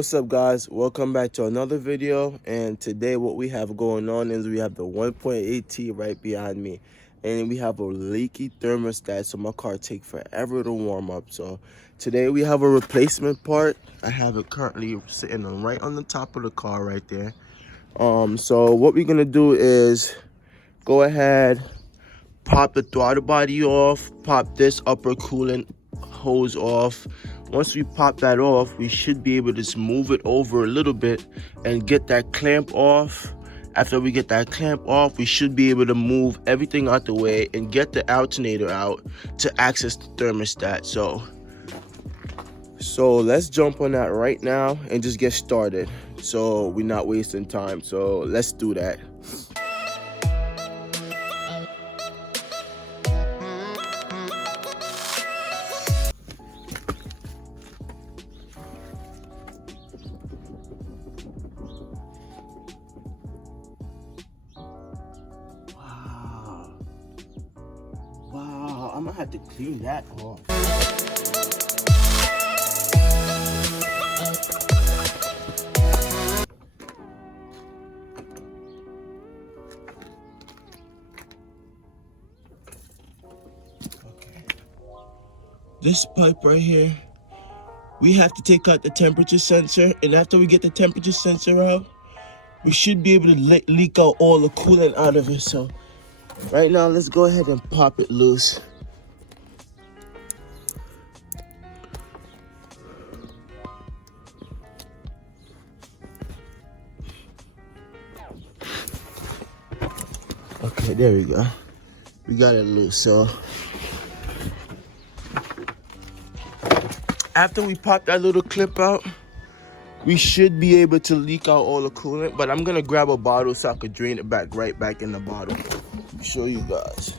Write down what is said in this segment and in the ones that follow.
What's up, guys? Welcome back to another video. And today what we have going on is we have the 1.8T right behind me, and we have a leaky thermostat, so my car take forever to warm up. So today we have a replacement part. I have it currently sitting right on the top of the car right there. So what we're gonna do is go ahead, pop the throttle body off, pop this upper coolant hose off. Once we pop that off, we should be able to just move it over a little bit and get that clamp off. After we get that clamp off, we should be able to move everything out the way and get the alternator out to access the thermostat. So let's jump on that right now and just get started, so we're not wasting time. So let's do that. Wow, I'm gonna have to clean that off. Okay. This pipe right here, we have to take out the temperature sensor, and after we get the temperature sensor out, we should be able to leak out all the coolant out of it. So right now, let's go ahead and pop it loose. Okay, there we go. We got it loose. So after we pop that little clip out, we should be able to leak out all the coolant, but I'm gonna grab a bottle so I could drain it right back in the bottle. Show you guys.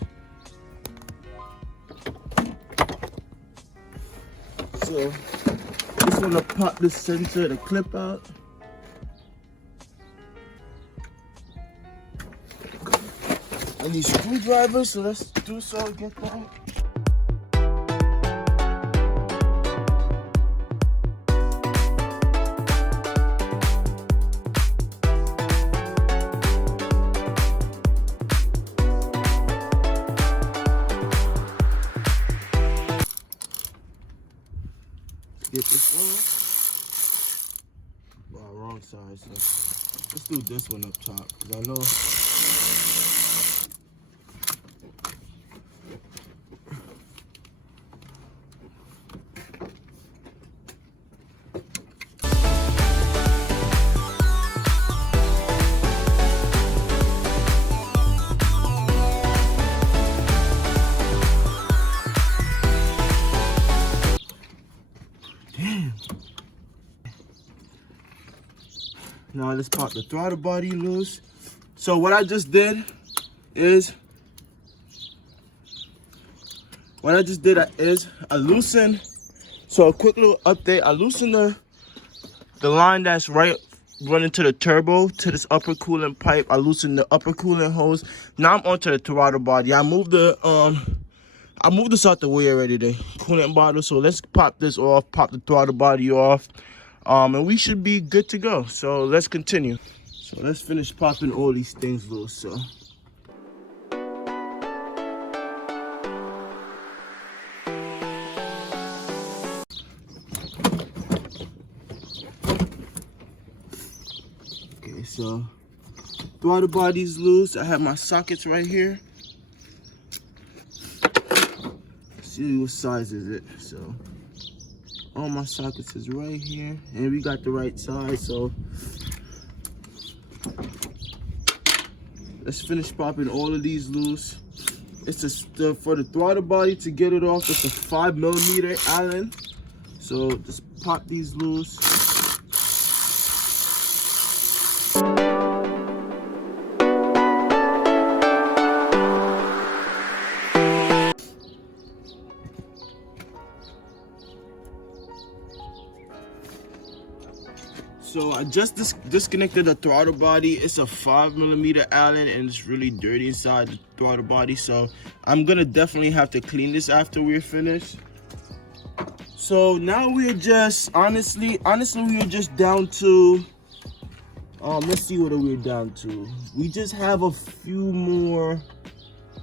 So just want to pop the sensor, the clip out. I need screwdrivers, so let's do so and get that. Get this on. Wow, wrong side. So let's do this one up top, because I know. Now let's pop the throttle body loose. So what I just did is, I loosened. So a quick little update. I loosened the line that's running to the turbo, to this upper coolant pipe. I loosened the upper coolant hose. Now I'm onto the throttle body. I moved this out the way already, the coolant bottle. So let's pop this off, pop the throttle body off. And we should be good to go. So let's continue. So let's finish popping all these things loose. So okay, so throttle body's loose. I have my sockets right here. Let's see what size is it. So all my sockets is right here, and we got the right size. So let's finish popping all of these loose. It's for the throttle body, to get it off, it's a 5mm Allen. So just pop these loose. So I just disconnected the throttle body. It's a 5mm Allen, and it's really dirty inside the throttle body. So I'm gonna definitely have to clean this after we're finished. So now we're just honestly we're just down to let's see what we're down to. We just have a few more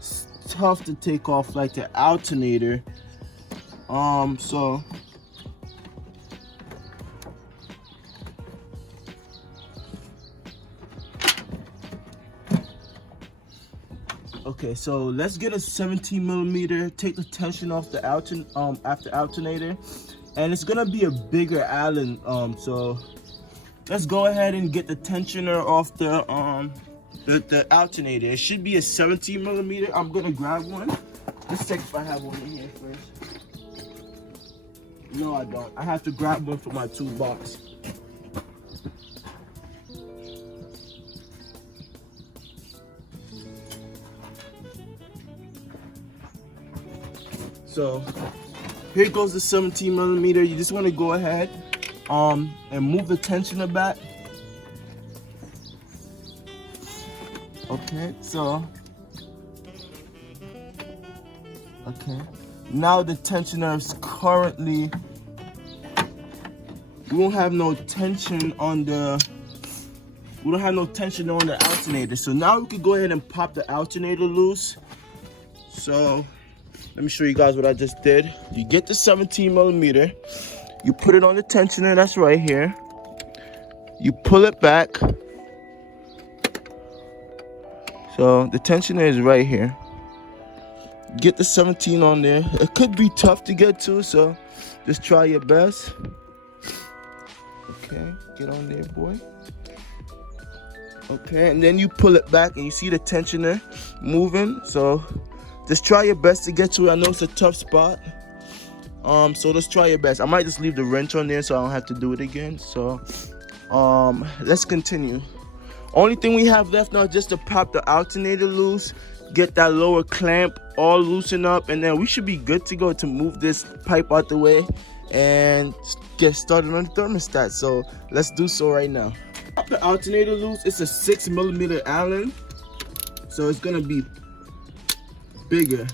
stuff to take off, like the alternator. So okay, so let's get a 17 millimeter, take the tension off the after alternator, and it's gonna be a bigger Allen. So let's go ahead and get the tensioner off the alternator. It should be a 17 millimeter. I'm gonna grab one. Let's check if I have one in here first. No, I don't. I have to grab one for my toolbox. So here goes the 17 millimeter. You just want to go ahead and move the tensioner back. Okay, so okay, now the tensioner is currently, we don't have no tension on the alternator. So now we can go ahead and pop the alternator loose. So let me show you guys what I just did. You get the 17 millimeter, you put it on the tensioner that's right here. You pull it back. So the tensioner is right here. Get the 17 on there. It could be tough to get to, so just try your best. Okay, get on there, boy. Okay, and then you pull it back and you see the tensioner moving. So just try your best to get to it. I know it's a tough spot. So let's try your best. I might just leave the wrench on there so I don't have to do it again. So let's continue. Only thing we have left now is just to pop the alternator loose, get that lower clamp all loosened up, and then we should be good to go to move this pipe out the way and get started on the thermostat. So let's do so right now. Pop the alternator loose. It's a 6 millimeter Allen, so it's gonna be bigger.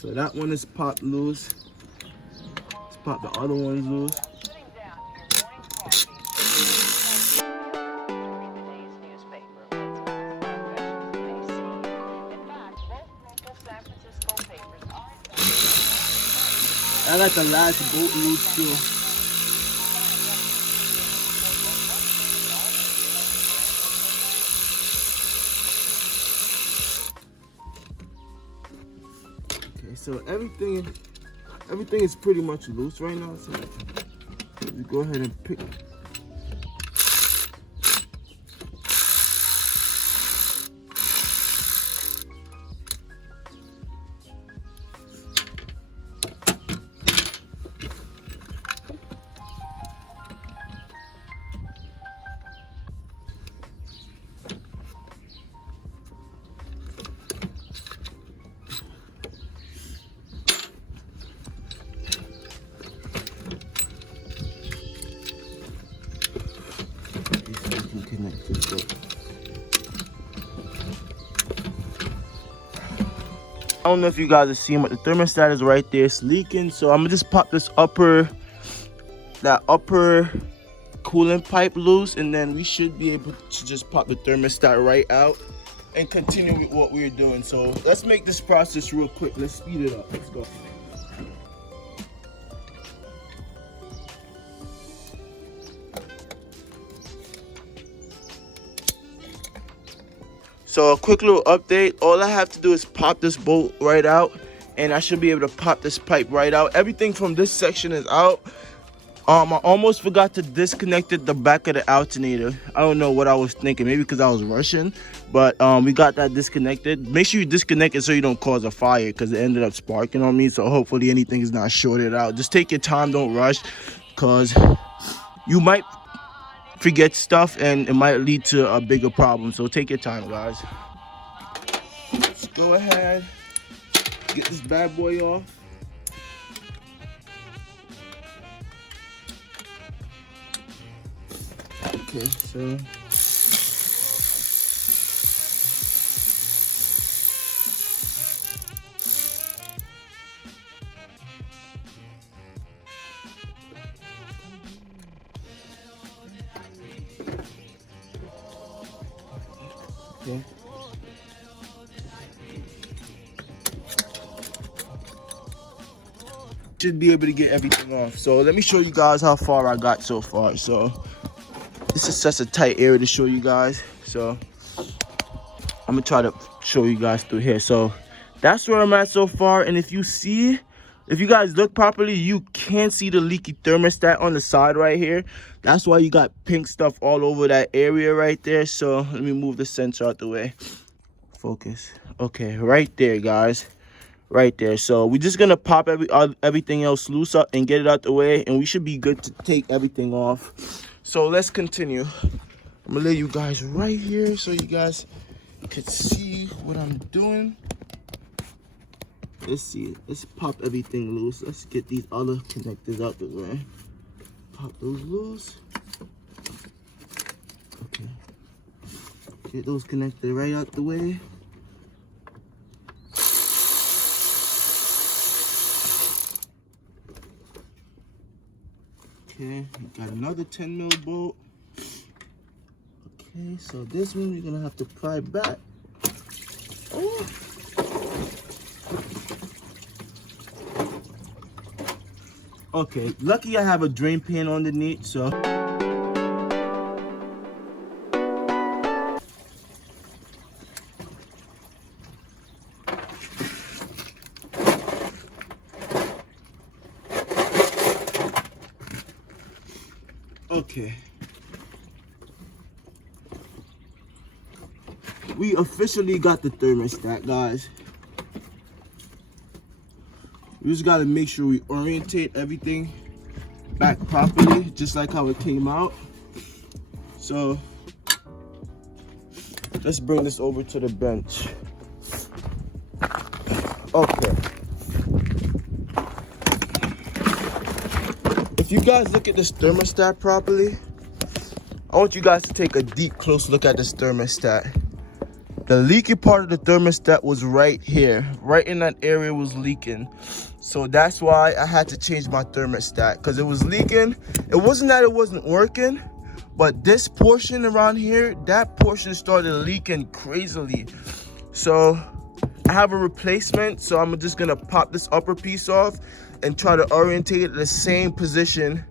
So that one is popped loose. Let's pop the other ones loose. I got the last bolt loose too. Okay, so everything is pretty much loose right now. So we go ahead and pick. I don't know if you guys are seeing, but the thermostat is right there. It's leaking, so I'm gonna just pop this upper coolant pipe loose, and then we should be able to just pop the thermostat right out and continue with what we're doing. So let's make this process real quick. Let's speed it up. Let's go. So a quick little update. All I have to do is pop this bolt right out, and I should be able to pop this pipe right out. Everything from this section is out. I almost forgot to disconnect the back of the alternator. I don't know what I was thinking, maybe because I was rushing, but we got that disconnected. Make sure you disconnect it so you don't cause a fire, because it ended up sparking on me. So hopefully anything is not shorted out. Just take your time, don't rush, because you might forget stuff and it might lead to a bigger problem. So take your time, guys. Let's go ahead, get this bad boy off. Okay, so Okay. Should be able to get everything off. So let me show you guys how far I got so far. So this is such a tight area to show you guys. So I'm gonna try to show you guys through here. So that's where I'm at so far. And if you guys look properly, you can see the leaky thermostat on the side right here. That's why you got pink stuff all over that area right there. So let me move the sensor out the way. Focus. Okay, right there, guys. Right there. So we're just gonna pop everything else loose up and get it out the way, and we should be good to take everything off. So let's continue. I'm gonna lay you guys right here so you guys can see what I'm doing. Let's see. Let's pop everything loose. Let's get these other connectors out the way. Pop those loose. Okay. Get those connected right out the way. Okay, got another 10 mil bolt. Okay, so this one we're gonna have to pry back. Oh. Okay, lucky I have a drain pan underneath, so. Okay. We officially got the thermostat, guys. We just gotta make sure we orientate everything back properly, just like how it came out. So let's bring this over to the bench. Okay. If you guys look at this thermostat properly, I want you guys to take a deep, close look at this thermostat. The leaky part of the thermostat was right here. Right in that area was leaking. So that's why I had to change my thermostat, because it was leaking. It wasn't that it wasn't working, but this portion around here, that portion started leaking crazily. So I have a replacement, so I'm just gonna pop this upper piece off and try to orientate it the same position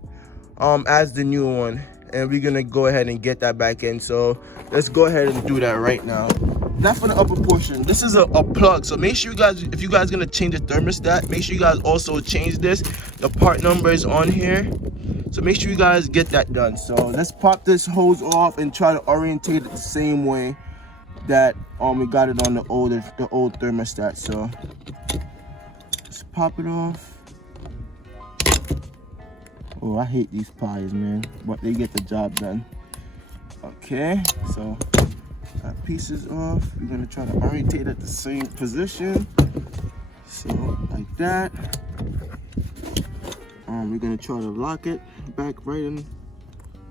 as the new one, and we're gonna go ahead and get that back in. So let's go ahead and do that right now. Not for the upper portion. This is a plug, so make sure you guys, if you guys gonna change the thermostat, make sure you guys also change this. The part number is on here, so make sure you guys get that done. So let's pop this hose off and try to orientate it the same way that we got it on the old thermostat. So let's pop it off. Oh, I hate these pliers, man, but they get the job done. Okay, so that piece is off. We're gonna try to orientate at the same position. So like that. We're gonna try to lock it back right in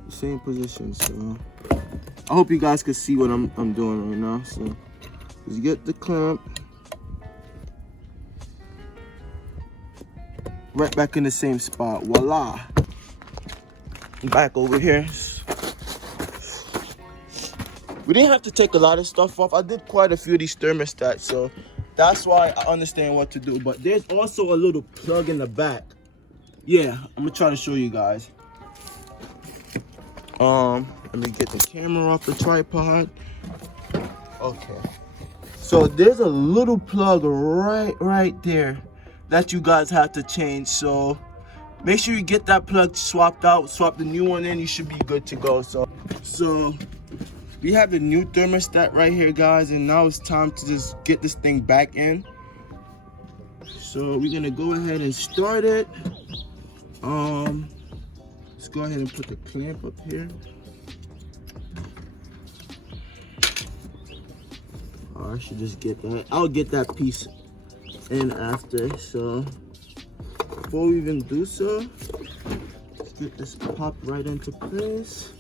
the same position. So I hope you guys can see what I'm doing right now. So just get the clamp right back in the same spot. Voila. Back over here. We didn't have to take a lot of stuff off. I did quite a few of these thermostats, so that's why I understand what to do. But there's also a little plug in the back. Yeah, I'm gonna try to show you guys. Let me get the camera off the tripod. Okay. So there's a little plug right there that you guys have to change. So make sure you get that plug swapped out, swap the new one in, you should be good to go. So we have the new thermostat right here, guys, and now it's time to just get this thing back in. So we're gonna go ahead and start it. Let's go ahead and put the clamp up here. Oh, I should just get that. I'll get that piece in after. So before we even do so, let's get this popped right into place.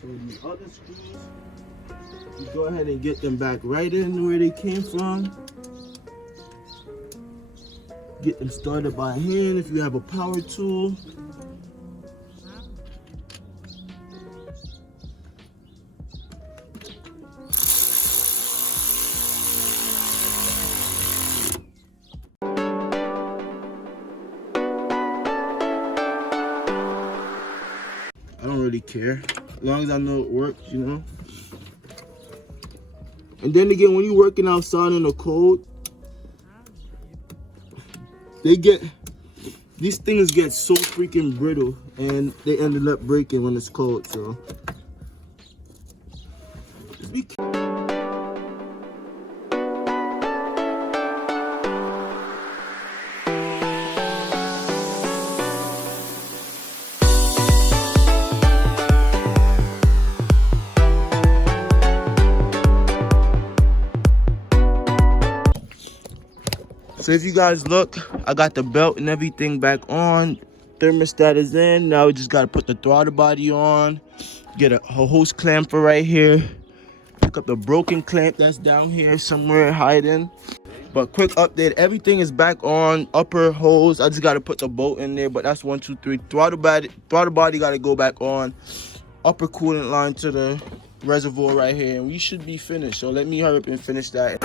So these other screws, you go ahead and get them back right in where they came from. get them started by hand if you have a power tool. I don't really care, as long as I know it works, you know. And then again, when you're working outside in the cold, these things get so freaking brittle, and they ended up breaking when it's cold. So just be careful. So if you guys look, I got the belt and everything back on. Thermostat is in. Now we just gotta put the throttle body on. Get a hose clamp for right here. Pick up the broken clamp that's down here somewhere hiding. But quick update, everything is back on. Upper hose, I just gotta put the bolt in there, but that's 1, 2, 3. Throttle body gotta go back on. Upper coolant line to the reservoir right here, and we should be finished. So let me hurry up and finish that.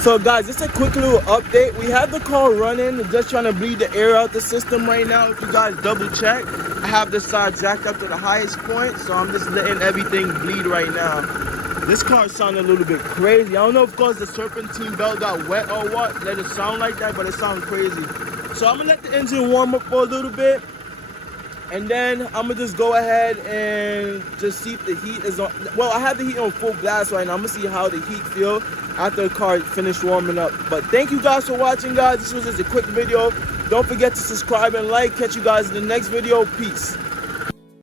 So guys, just a quick little update. We have the car running, just trying to bleed the air out the system right now. If you guys double check, I have the side jacked up to the highest point, so I'm just letting everything bleed right now. This car sounded a little bit crazy. I don't know if because the serpentine belt got wet or what, let it sound like that, but it sounds crazy. So I'm gonna let the engine warm up for a little bit, and then I'm gonna just go ahead and just see if the heat is on. Well, I have the heat on full blast right now. I'm gonna see how the heat feel after the car finished warming up. But thank you guys for watching, guys. This was just a quick video. Don't forget to subscribe and like. Catch you guys in the next video. Peace.